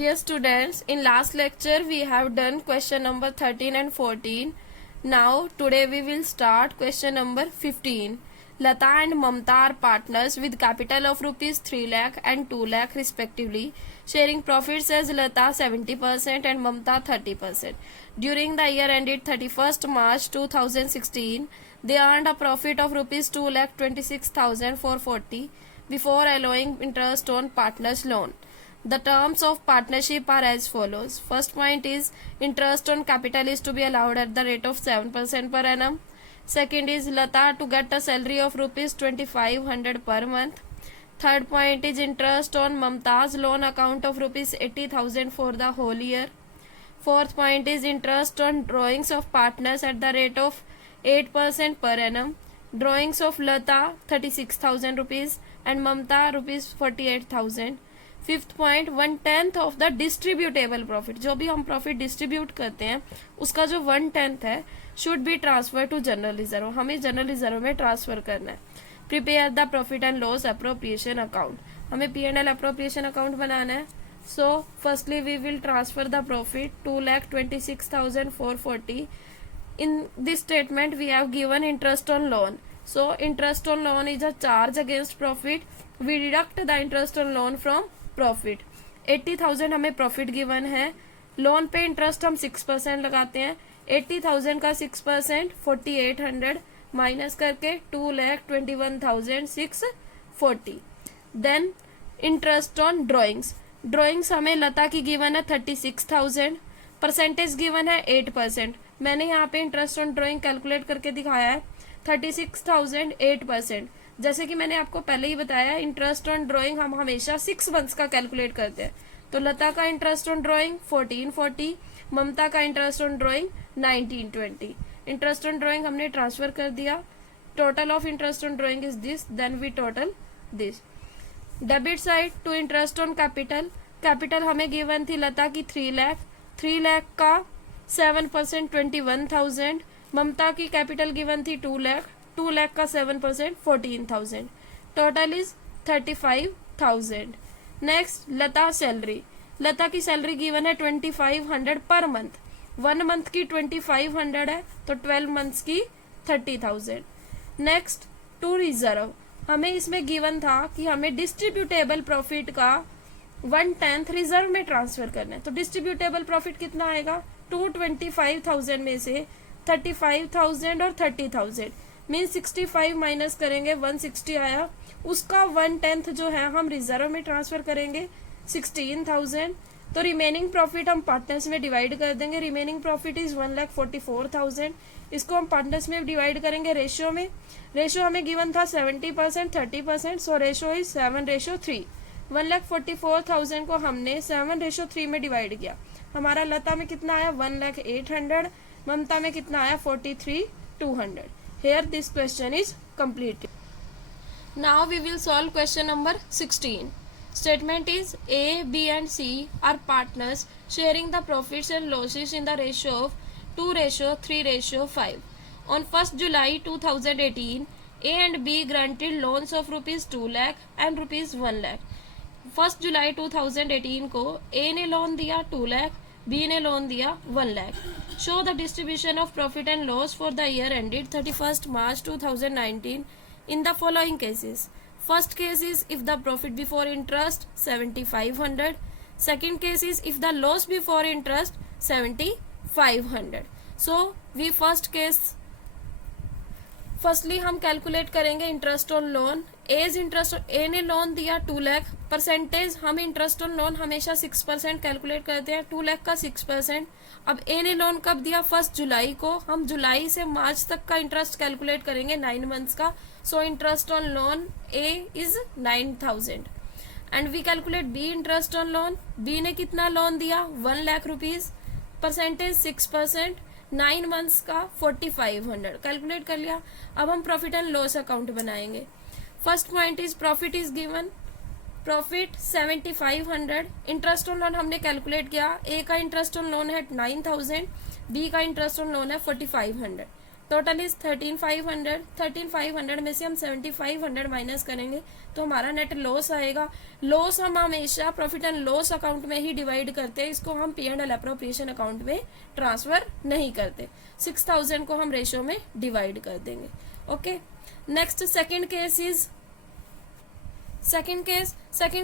Dear students, in last lecture we have done question number 13 and 14. Now today we will start question number 15. Lata and Mamta are partners with capital of rupees 3 lakh and 2 lakh respectively, sharing profits as Lata 70% and Mamta 30%. During the year ended 31st March 2016, they earned a profit of rupees 2,26,440 before allowing interest on partners' loan. The terms of partnership are as follows. First point is interest on capital is to be allowed at the rate of 7% per annum. Second is Lata to get a salary of rupees 2,500 per month. Third point is interest on Mamta's loan account of rupees 80,000 for the whole year. Fourth point is interest on drawings of partners at the rate of 8% per annum. Drawings of Lata 36,000 rupees and Mamta rupees 48,000. Fifth point 1/10 of the distributable profit, जो भी हम profit distribute करते हैं उसका जो 1/10 है should be transfer to general reserve, हमें general reserve में ट्रांसफर करना है. Prepare the profit and loss appropriation account, हमें P&L अप्रोप्रिएशन अकाउंट बनाना है. So firstly we will transfer the profit 2,26,440. In this statement we have given interest on loan. So interest on loan is a charge against profit. We deduct the interest on loan from profit. 80,000 हमें profit given है. Loan पे interest हम 6% लगाते हैं. 80,000 का 6% 4,800 minus करके 2,21,640. Then interest on drawings. Drawings हमें लता की गिवन है 36,000. परसेंटेज गिवन है 8%. मैंने यहाँ पे इंटरेस्ट ऑन ड्रॉइंग कैलकुलेट करके दिखाया है 36,000 8%. जैसे कि मैंने आपको पहले ही बताया इंटरेस्ट ऑन ड्राइंग हम हमेशा 6 मंथ्स का कैलकुलेट करते हैं. तो लता का इंटरेस्ट ऑन ड्राइंग 1440, ममता का interest on drawing 1920. Interest on drawing हमने ट्रांसफर कर दिया. Total of interest on drawing is this, then we total this. Debit side to interest on capital. Capital हमें गिवन थी लता की 3 लाख. 3 लाख का 7% 21,000. ममता की कैपिटल गिवन थी 2 लाख. 2 लाख का 7% 14,000. Total is 35,000. Next Lata salary. Lata की सैलरी गिवन है 2,500 पर मंथ. 1 मंथ की 2,500 है तो 12 मंथ्स की 30,000. Next to reserve. हमें इसमें गिवन था कि हमें डिस्ट्रीब्यूटेबल प्रॉफिट का 1/10 रिजर्व में ट्रांसफर करना है. तो डिस्ट्रीब्यूटेबल प्रॉफिट कितना आएगा 225,000 में से 35,000 और 30,000 मीन 65 माइनस करेंगे 160 आया. उसका 1/10 जो है हम रिजर्व में ट्रांसफर करेंगे 16,000. तो रिमेनिंग प्रॉफिट हम पार्टनर्स में डिवाइड कर देंगे. Remaining profit is 1,44,000. इसको हम पार्टनर्स में डिवाइड करेंगे रेशियो में. रेशियो हमें गिवन था 70% 30%. So ratio is 7:3. 1,44,000 को हमने 7:3 में डिवाइड किया. हमारा लता में कितना आया 1,08,000. ममता में कितना आया 43,200. Here this question is completed. Now we will solve question number 16. Statement is A, B and C are partners sharing the profits and losses in the ratio of 2:3:5. On 1st July 2018, A and B granted loans of rupees 2 lakh and rupees 1 lakh. 1st जुलाई 2018 को A ने loan दिया 2 lakh, B ने loan दिया 1 lakh. Show the distribution of profit and loss for the year ended 31st March 2019 in the following cases. First case is if the profit before interest 7,500. Second case is if the loss before interest 7,500. So we firstly हम calculate करेंगे interest on loan. As interest A ने loan दिया 2 lakh. Percentage हम interest on loan हमेशा 6% calculate करते हैं. 2 लाख का 6%. अब ए ने लोन कब दिया 1st जुलाई को. हम जुलाई से मार्च तक का इंटरेस्ट कैलकुलेट करेंगे 9 मंथ्स का. So interest on loan A is 9,000 and we calculate B interest on loan. B ने कितना लोन दिया 1 लाख रुपीज. परसेंटेज 6%. 9 मंथ्स का 4,500 कैलकुलेट कर लिया. अब हम प्रॉफिट एंड लॉस अकाउंट बनाएंगे. First point is profit is given. Profit 7,500. Interest on loan हमने कैलकुलेट किया. ए का इंटरेस्ट ऑन लोन है 9,000. बी का इंटरेस्ट ऑन लोन है 4,500. Total is 13,500। 13,500 में से हम 7,500 माइनस करेंगे तो हमारा नेट लॉस आएगा। लॉस हम हमेशा प्रॉफिट एंड लॉस अकाउंट में ही डिवाइड करते हैं, इसको हम P&L एप्रोप्रिएशन अकाउंट में ट्रांसफर नहीं करते। 6,000 को हम रेशियो में डिवाइड कर देंगे। Okay, next second case is second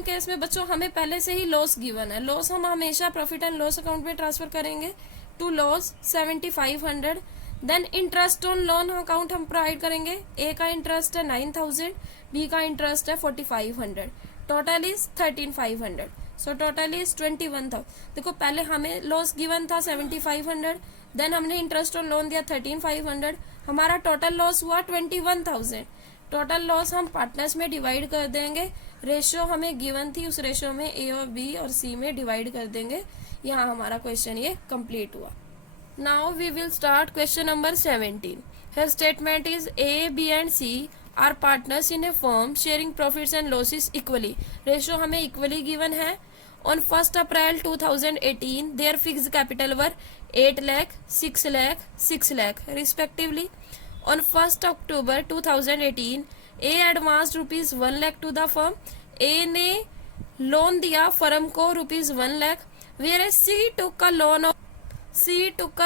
case में बच्चों हमें पहले से ही लॉस गिवन है। लॉस हम हमेशा प्रॉफिट एंड लॉस अकाउंट में ट्रांसफर करेंगे। To loss 7,500। Then interest on loan account हम प्रोवाइड करेंगे। ए का इंटरेस्ट है 9,000, बी का इंटरेस्ट है 4,500। Total is 13,500। So total is 21,000। देखो पहले हमें लॉस गिवन था 7,500, देन हमने इंटरेस्ट ऑन लोन दिया 13,500, हमारा टोटल लॉस हुआ 21,000। टोटल लॉस हम पार्टनर्स में डिवाइड कर देंगे। रेशियो हमें गिवन थी, उस रेशियो में ए और बी और सी में डिवाइड कर देंगे। यहाँ हमारा क्वेश्चन ये कंप्लीट हुआ। Now we will start question number 17। Her statement is A, B and C are partners in a firm sharing profits and losses equally. Ratio हमें इक्वली गिवन है। On 1st April 2018 their fixed capital were 8 lakh, 6 lakh, 6 lakh respectively. On 1st October 2018 A advanced rupees 1 lakh to the firm. A ने loan दिया firm को rupees 1 lakh, whereas C took a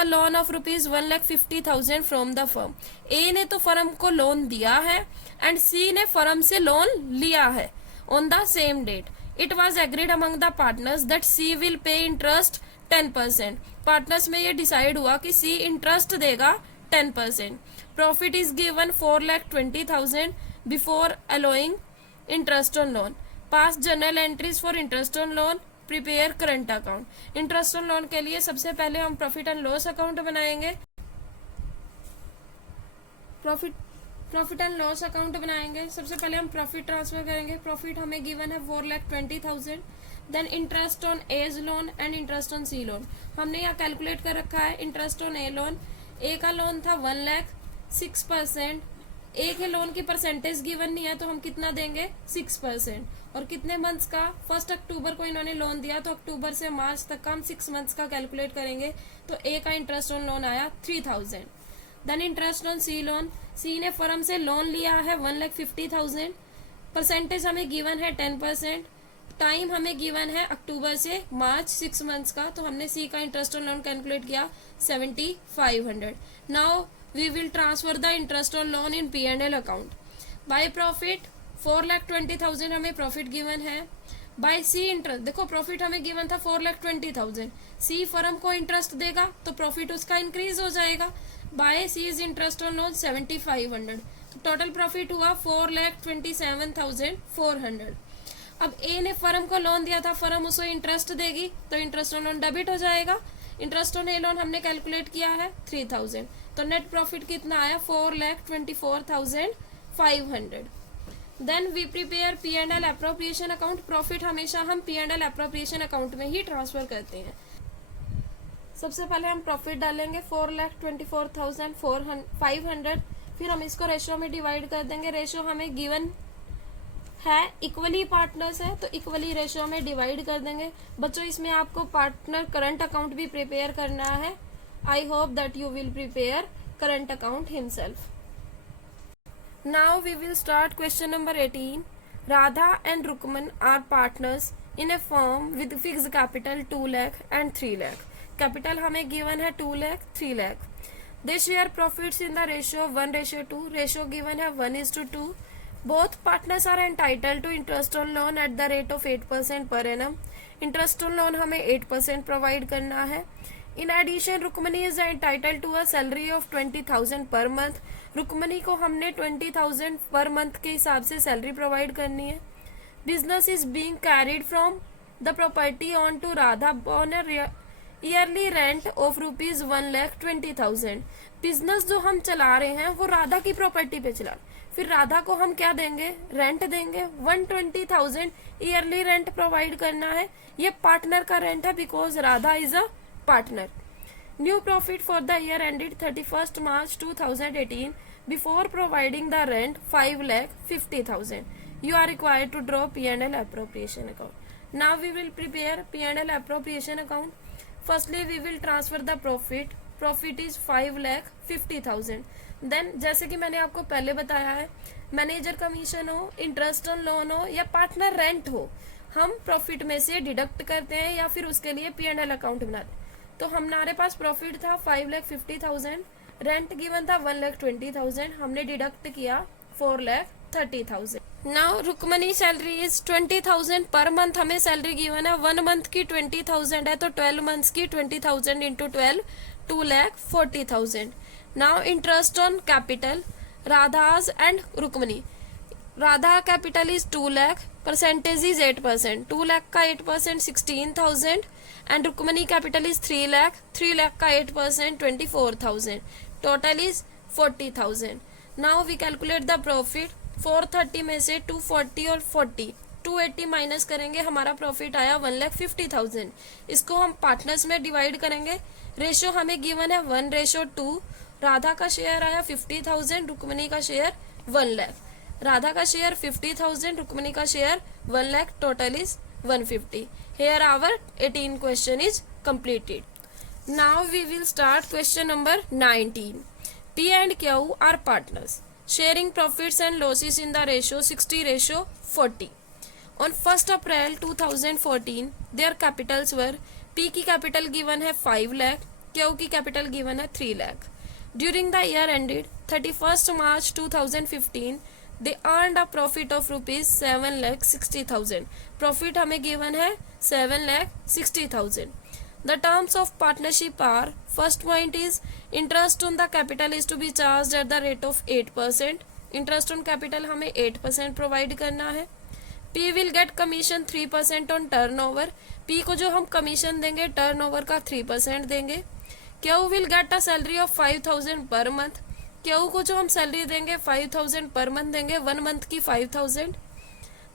loan of rupees 1,50,000 from the firm. A ने तो firm को loan दिया है and C ने firm से लोन लिया है on the same date. It was agreed among the partners that C will pay interest 10%. Partners में ये डिसाइड हुआ कि C इंटरेस्ट देगा 10%. Profit is given 4,20,000 before allowing interest on loan. Past journal entries for interest on loan. Prepare current account. Interest on loan के लिए सबसे पहले हम प्रॉफिट एंड लॉस अकाउंट बनाएंगे। प्रॉफिट एंड लॉस अकाउंट बनाएंगे। सबसे पहले हम प्रॉफिट ट्रांसफर करेंगे। प्रॉफिट हमें गिवन है 4,20,000। Then interest on A's loan and interest on C loan हमने यहाँ कैलकुलेट कर रखा है। Interest on A loan, A का लोन था 1 लाख, 6%। ए के लोन की परसेंटेज गिवन नहीं है तो हम कितना देंगे 6%। और कितने मंथ्स का, 1 अक्टूबर को इन्होंने लोन दिया तो अक्टूबर से मार्च तक का हम 6 मंथ्स का कैलकुलेट करेंगे तो ए का इंटरेस्ट ऑन लोन आया 3,000। Then interest on C loan, C ने फर्म से लोन लिया है 1,50,000। परसेंटेज हमें गिवन है 10%। टाइम हमें गिवन है अक्टूबर से मार्च 6 मंथ्स का, तो हमने सी का इंटरेस्ट ऑन लोन कैलकुलेट किया 7,500। Now we will transfer the interest on loan in P&L account. By profit 4,20,000 हमें प्रॉफिट गिवन है। बाय सी इंटरेस्ट, देखो प्रॉफिट हमें गिवन था 4,20,000, सी फर्म को इंटरेस्ट देगा तो प्रॉफिट उसका इंक्रीज हो जाएगा। By C is interest on loan 7,500, तो टोटल प्रॉफिट हुआ 4,27,400। अब ए ने फर्म को लोन दिया था, फर्म उसको इंटरेस्ट देगी तो इंटरेस्ट ऑन लोन डेबिट हो जाएगा। इंटरेस्ट ऑन ए लोन हमने कैलकुलेट किया है 3,000, तो नेट प्रॉफिट कितना आया 4,24,500। Then we prepare P&L appropriation account. Profit हमेशा हम P&L एप्रोप्रिएशन अकाउंट में ही ट्रांसफर करते हैं। सबसे पहले हम प्रॉफिट डालेंगे 4,24,500, फिर हम इसको रेशियो में डिवाइड कर देंगे। रेशियो हमें गिवन है, इक्वली पार्टनर्स है तो इक्वली रेशियो में डिवाइड कर देंगे। बच्चों इसमें आपको पार्टनर करंट अकाउंट भी प्रिपेयर करना है। I hope that you will prepare current account himself. Now we will start question number 18. Radha and Rukman are partners in a firm with fixed capital 2 lakh and 3 lakh. Capital हमें given है 2 lakh, 3 lakh. They share profits in the ratio 1:2. Ratio given है 1:2. Both partners are entitled to interest on loan at the rate of 8% per annum. Interest on loan हमें 8% provide करना है। In addition, Rukmani is entitled to a salary of 20,000 per month. Rukmini को हमने 20,000 per month के हिसाब से salary provide करनी है। Business is being carried from the property on to Radha on yearly rent of rupees 1,20,000। Business जो हम चला रहे हैं वो राधा की प्रॉपर्टी पे चला, फिर राधा को हम क्या देंगे, रेंट देंगे 120,000 ईयरली रेंट प्रोवाइड करना है। ये पार्टनर का रेंट है because Radha is a partner. New profit for the year ended 31st March 2018 before providing the rent 5,50,000. You are required to draw P&L appropriation account. Now we will prepare P&L appropriation account. Firstly, we will transfer the profit. Profit is 5,50,000. Then जैसे कि मैंने आपको पहले बताया है, manager commission हो, interest on loan हो या पार्टनर रेंट हो, हम प्रॉफिट में से डिडक्ट करते हैं या फिर उसके लिए P&L अकाउंट बनाते हैं। तो हमारे पास प्रॉफिट था 5,50,000, रेंट गिवन था 1,20,000, हमने डिडक्ट किया 4,30,000। Now Rukmani salary is 20,000 per month, हमें सैलरी गिवन है, 1 मंथ की 20,000 है तो 12 मंथ्स की 20,000 into 12, 2,40,000। Now interest on capital, Radha's and Rukmini. Radha capital is 2 lakh, percentage is 8%, 2 lakh का 8% 16,000 and Rukmini capital is 3 lakh, 3 lakh का 8% 24,000, total is 40,000। Now we calculate the profit, 430 में से 240 और 40, 280 माइनस करेंगे, हमारा प्रॉफिट आया 1,50,000। इसको हम पार्टनर्स में डिवाइड करेंगे, रेशियो हमें गिवन है 1:2, राधा का शेयर आया 50,000, रुकमनी का शेयर 1 lakh, राधा का शेयर 50,000, रुकमनी का share 1 lakh, total is 150। Here our 18 question is completed. Now we will start question number 19. P and Q are partners, sharing profits and losses in the ratio 60:40. On 1st April 2014, their capitals were, P की capital given है 5 lakh, Q की capital given है 3 lakh. During the year ended 31st March 2015, they earned a profit of rupees 7,60,000. Profit हमें given है 7,60,000. The terms of partnership are, first point is interest on the capital is to be charged at the rate of 8%. Interest on capital हमें 8% provide करना है. P will get commission 3% on turnover. P को जो हम commission देंगे turnover का 3% देंगे. Q will get a salary of 5,000 per month. Q को जो हम सैलरी देंगे 5,000 पर मंथ देंगे, 1 मंथ की 5,000.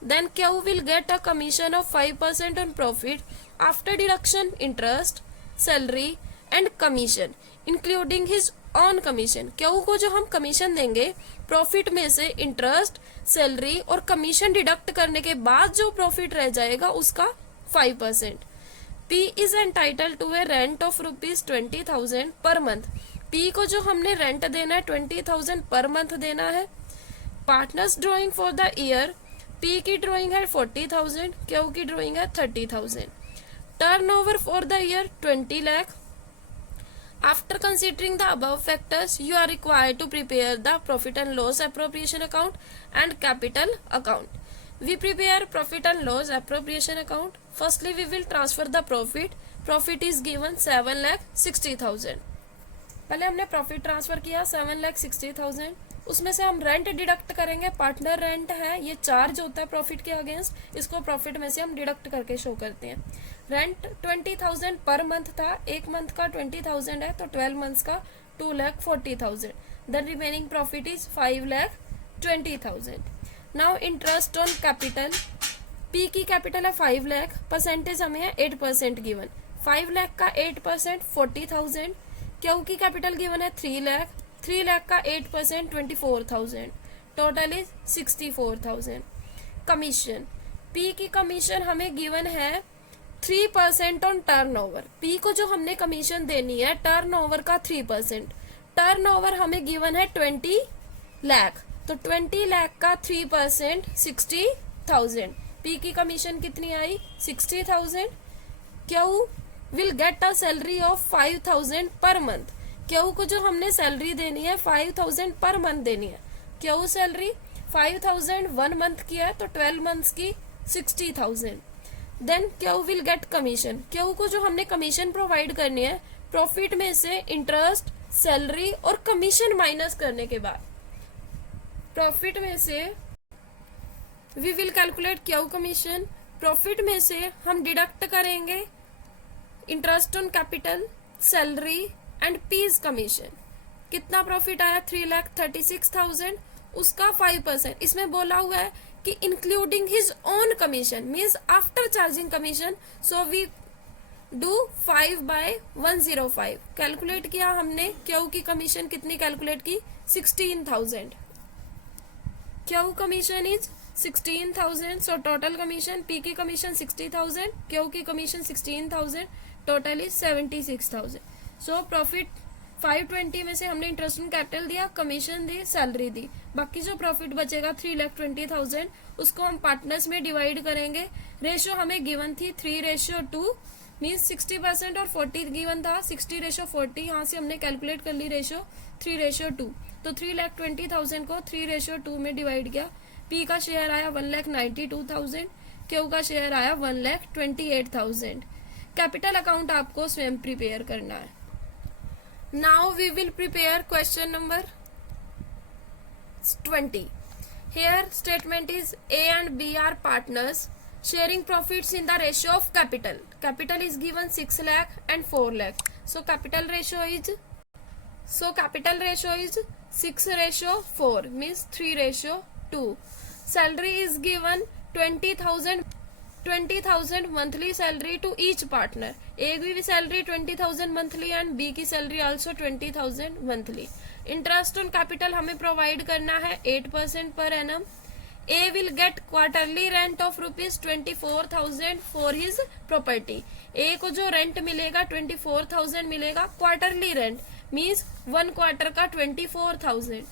Then Q will get a commission of 5% on profit after deduction interest, salary and commission, including his own commission. Q को जो हम commission देंगे प्रॉफिट में से इंटरेस्ट, सैलरी और कमीशन डिडक्ट करने के बाद जो प्रॉफिट रह जाएगा उसका 5%. P is entitled to a rent of rupees 20,000 per month. P को जो हमने रेंट देना है 20,000 पर मंथ देना है. Partners drawing for the year, P की ड्रॉइंग है 40,000, Q की ड्रॉइंग है 30,000. Turnover for the year 20 lakh. After considering the above factors, you are required to prepare the profit and loss appropriation account and capital account. We prepare profit and loss appropriation account. Firstly, we will transfer the profit. Profit is given 7,60,000. पहले हमने profit transfer किया 7,60,000, उसमें से हम rent deduct करेंगे. Partner rent है, ये charge होता है प्रॉफिट के अगेंस्ट, इसको प्रॉफिट में से हम डिडक्ट करके शो करते हैं. रेंट 20,000 पर मंथ था, एक मंथ का 20,000 है तो 12 मंथ्स का 2,40,000. Then remaining profit is 5,20,000. Now interest on capital, P की कैपिटल है 5 lakh, परसेंटेज हमें है 8% गिवन. 5 lakh का 8% 40,000. क्यू की कैपिटल गिवन है 3 lakh, 3 lakh का 8% 24,000, टोटल इज 64,000. कमीशन, पी की कमीशन हमें गिवन है 3% ऑन टर्नओवर. पी को जो हमने कमीशन देनी है टर्नओवर का 3%. टर्नओवर हमें गिवन है 20 lakh, तो 20 lakh का 3% 60,000. पी की कमीशन कितनी आई 60,000. Q will get a salary of 5,000 per month. Q को जो हमने सैलरी देनी है 5,000 पर मंथ देनी है. क्यू सैलरी 5,000 1 मंथ की है तो 12 मंथ्स की 60,000. Then Q will get commission. Q को जो हमने कमीशन प्रोवाइड करनी है प्रॉफिट में से इंटरेस्ट, सैलरी और कमीशन माइनस करने के बाद प्रॉफिट में से we will calculate Q commission. Profit में से हम डिडक्ट करेंगे interest on capital, salary and P's commission. कितना प्रॉफिट आया 3,36,000, उसका 5%. इसमें बोला हुआ है कि including his own commission means after charging commission, so we do 5/105. Calculate किया हमने. क्यू की कमीशन कितनी कैलकुलेट की 16,000. Q commission is 16,000, so total commission, P की कमीशन 60,000, क्यू की commission 16,000, total is 76,000. So profit 520 में से हमने इंटरेस्ट ऑन कैपिटल दिया, कमीशन दी, सैलरी दी, बाकी जो प्रॉफिट बचेगा 3,20,000 उसको हम पार्टनर्स में डिवाइड करेंगे। रेशियो हमें गिवन थी 3:2 मीन्स 60% और 40 गिवन था, 60:40 यहाँ से हमने कैलकुलेट कर ली रेशियो 3:2। तो 3,20,000 को 3:2 में डिवाइड किया। पी का शेयर आया 1,92,000, क्यू का शेयर आया 1,28,000। कैपिटल अकाउंट आपको स्वयं प्रिपेयर करना है। Now we will prepare question number 20. Here statement is A and B are partners sharing profits in the ratio of capital. Capital is given 6 lakh and 4 lakh. So capital ratio is 6:4 means 3:2. Salary is given 20,000 monthly salary to each partner. A की salary 20,000 monthly and B की salary also 20,000 monthly. Interest on capital हमें provide करना है 8% per annum. A will get quarterly rent of ₹24,000 for his property. A को जो rent मिलेगा 24,000 मिलेगा, quarterly rent means 1 quarter का 24,000.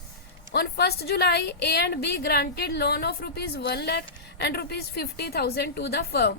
On 1st July, A and B granted loan of ₹1 lakh and ₹50,000 to the firm.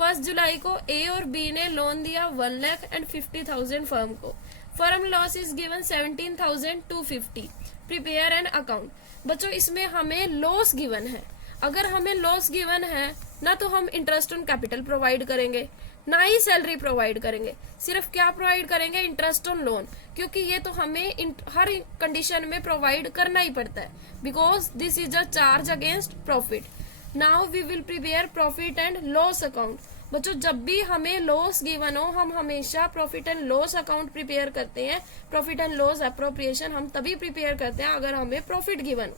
1st जुलाई को A और B ने loan दिया 1 lakh and 50,000 firm को. Firm loss is given 17,250. Prepare an account. बच्चों इसमें हमें loss given है. अगर हमें लॉस गिवन है ना तो हम इंटरेस्ट ऑन कैपिटल प्रोवाइड करेंगे, ना ही सैलरी प्रोवाइड करेंगे. सिर्फ क्या प्रोवाइड करेंगे? इंटरेस्ट ऑन लोन, क्योंकि ये तो हमें हर कंडीशन में प्रोवाइड करना ही पड़ता है, because this is a charge against profit. Now we will prepare profit and loss account. बच्चों जब भी हमें लॉस गिवन हो हम हमेशा profit and loss account prepare करते हैं. प्रॉफिट एंड लॉस अप्रोप्रिएशन हम तभी प्रिपेयर करते हैं अगर हमें प्रॉफिट गिवन हो.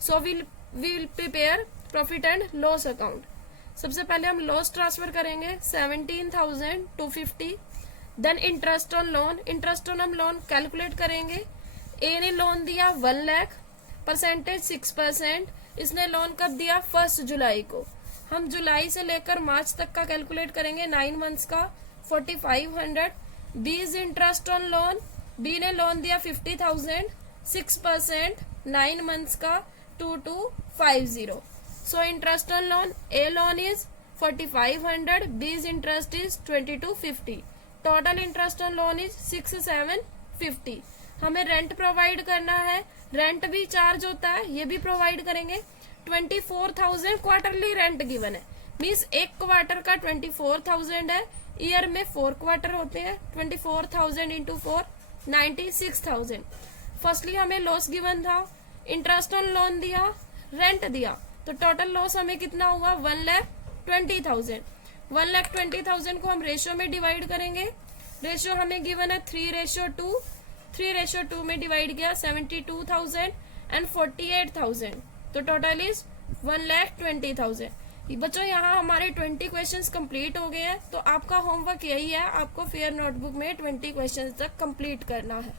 So we will prepare profit and loss account. सबसे पहले हम लॉस ट्रांसफर करेंगे 17,250. Then interest on loan. Interest on हम लोन कैलकुलेट करेंगे. ए ने लोन दिया 1 लाख, परसेंटेज 6%. इसने लोन कब दिया? 1 जुलाई को. हम जुलाई से लेकर मार्च तक का कैलकुलेट करेंगे 9 मंथ्स का 4,500. B is interest on loan. B ने लोन दिया 50,000, 6%, 9 मंथ्स का 2,250. So interest on loan, A loan is 4,500, B's interest is 2,250. Total interest on loan is 6,750. हमें रेंट प्रोवाइड करना है. रेंट भी चार्ज होता है, ये भी प्रोवाइड करेंगे. 24,000 क्वार्टरली रेंट गिवन है, मीन्स एक क्वार्टर का 24,000 है. ईयर में 4 क्वार्टर होते हैं. 24,000 इंटू 4 96,000. फर्स्टली हमें लॉस गिवन था, इंटरेस्ट ऑन लोन दिया, रेंट दिया, तो टोटल लॉस हमें कितना हुआ? 1,20,000. 1,20,000 को हम रेशियो में डिवाइड करेंगे. रेशियो हमें गिवन है 3:2. 3:2 में डिवाइड किया 72,000 एंड 48,000, तो टोटल इज 1,20,000. बच्चों यहाँ हमारे 20 क्वेश्चंस कंप्लीट हो गए हैं. तो आपका होमवर्क यही है, आपको फेयर नोटबुक में 20 क्वेश्चंस तक कंप्लीट करना है.